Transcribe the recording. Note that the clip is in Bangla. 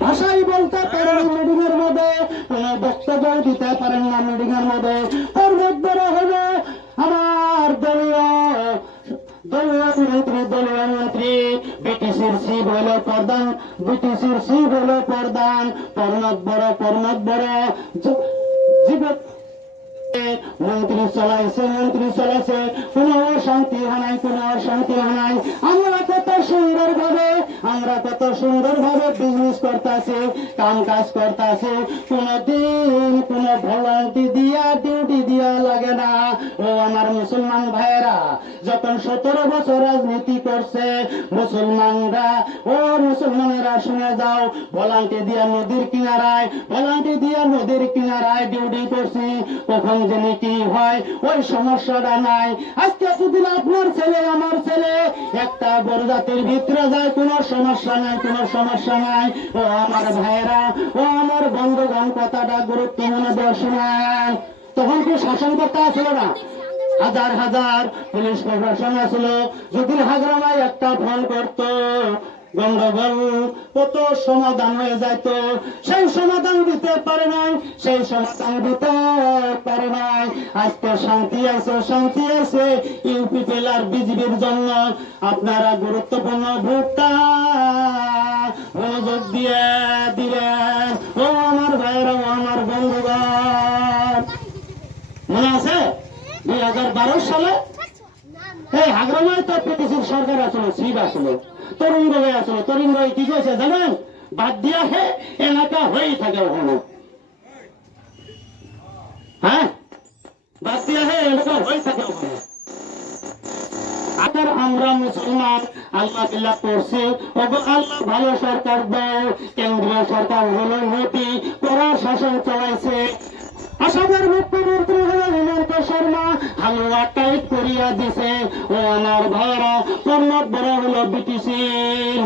ভাষাই বলতে পারেন মিটিং এর মধ্যে বক্তব্য দিতে পারেন না মিটিং এর মধ্যে মধ্যে হবে আমার দলীয় দলীয় মন্ত্রী দলীয় মন্ত্রী বিটিসির প্রধান বিটিসির শিব হলো প্রধান বড় বড়, জ- জীবত মন্ত্রী চলাইছে মন্ত্রী চলাইছে কোনো অশান্তি হানাই কোনো অশান্তি হানাই আমরা কত সুন্দর ভাবে আমরা কত সুন্দর ভাবে বিজনেস করতেছি কাম কাজ করতেছি কোনদিন কোন ভলান্টি দিয়া ডিউটি দিয়া লাগে না ও আমার মুসলমান ভাইয়েরা যখন সতেরো বছর রাজনীতি করছে মুসলমানরা ও মুসলমানেরা শুনে যাও। ভলান্টি দিয়া নদীর কিনারায় ভলান্টি দিয়া নদীর কিনারায় ডিউটি করছি। কখন জানি কি হয়, ওই সমস্যাটা নাই। আজকে যদি আপনার ছেলে, আমার ছেলে, একটা বড় জাতির ভিতরে যায়, কোনো সমস্যা নাই, কোনো সমস্যা নাই। ও আমার ভাইয়েরা, ও আমার বন্ধুগণ, কথাটা গুরুত্বপূর্ণ দর্শনায় তখন কি শাসন করতে আসছিল না? হাজার হাজার পুলিশ প্রশাসন আসল। যদি হাজরামায় একটা ফোন করত গন্ডগোল কত সমাধান হয়ে যেত সেই সমাধান দিতে পারে নাই, সেই সমাধান দিতে পারে নাই। আজকে শান্তি আছে শান্তি আছে, ইউপি পেলার বিজেপির জন্য। আপনারা গুরুত্বপূর্ণ ভোটটা মনোযোগ দিয়ে দিলেন ও আমার ভাইয়েরা, ও আমার বন্ধুগণ। মনে আছে? দুই হাজার বারো সালে এই হাগ্রামায় তো পিটিসির সরকার আসলো, শিব আসলো তরুণ রয়ে আসলো। তরুণ রয়ে কি করেছে জানেন? বাদ দিয়া হে, এলাকা হয়েই থাকে ওখানে। হ্যাঁ? বাদ দিয়া হে, এলাকা হয়ে থাকে ওখানে। আবার আমরা মুসলমান, আল্লাহ বিল্লাহ করছি আল্লাহ ভালো সরকার দাও, কেন্দ্রীয় সরকার হলো মোদী কড়া শাসন চালাইছে। আসামের মুখ্যমন্ত্রী হালুয়া টাইট করিয়া দিছে। ও আমার ভাইরা কর্মত বড় হলো ব্রিটিশের